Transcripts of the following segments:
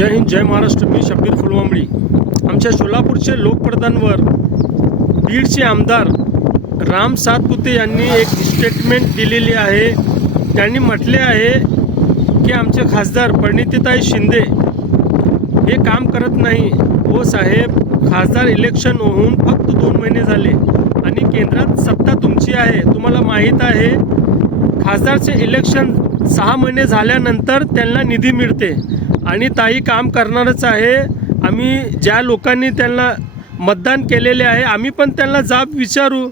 जय हिंद जय महाराष्ट्र. मी शब्बीर फुलवांबळी आमच्या सोलापूरचे लोकप्रधानवर बीडचे आमदार राम सातपुते यांनी एक स्टेटमेंट दिलेली आहे. त्यांनी म्हटले आहे की आमचे खासदार परिणितीताई शिंदे हे काम करत नाही. हो साहेब खासदार इलेक्शन होऊन फक्त दोन महिने झाले आणि केंद्रात सत्ता तुमची आहे. तुम्हाला माहीत आहे खासदारचे इलेक्शन सहा महिने झाल्यानंतर त्यांना निधी मिळते. आणि ताई काम करणारच आहे. आम्ही ज्या लोकांनी त्यांना मतदान केलेले आहे आम्ही पण त्यांना जाब विचारू.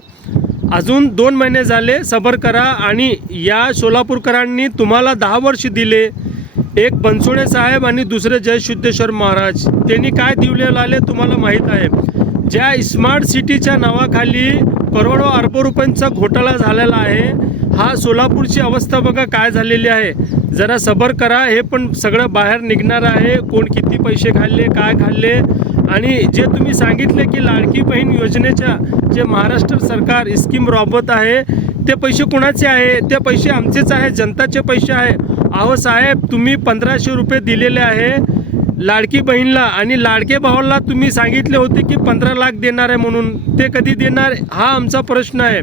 अजून दोन महिने झाले सबर करा आणि या सोलापूरकरांनी तुम्हाला दहा वर्ष दिले. एक बनसोडे साहेब आणि दुसरे जय सिद्धेश्वर महाराज. त्यांनी काय दिवलेलं आले तुम्हाला माहीत आहे. ज्या स्मार्ट सिटीच्या नावाखाली करोडो अरब रुपयांचा घोटाळा झालेला आहे. हा सोलापूरची अवस्था बघा काय झालेली आहे. जरा सबर करा हे पण सगळं बाहेर निघणार आहे. कोण किती पैसे खाल्ले काय खाल्ले? आणि जे तुम्ही सांगितले की लाडकी बहीण योजनेच्या जे महाराष्ट्र सरकार स्कीम राबवत आहे ते पैसे कुणाचे आहे? ते पैसे आमचेच आहे जनताचे पैसे आहे. अहो साहेब तुम्ही पंधराशे रुपये दिलेले आहे लाडकी बहीणला आणि लाडके भावाला तुम्ही सांगितले होते की पंधरा लाख देणार आहे म्हणून. ते कधी देणार? हा आमचा प्रश्न आहे.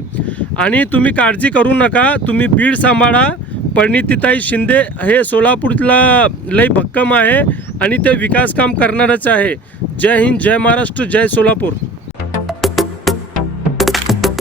आणि तुम्ही काळजी करू नका तुम्ही बीड सांभाळा. परिणितीताई शिंदे हे सोलापूरला लई भक्कम आहे आणि ते विकास काम करणारच आहे. जय हिंद जय महाराष्ट्र जय सोलापूर.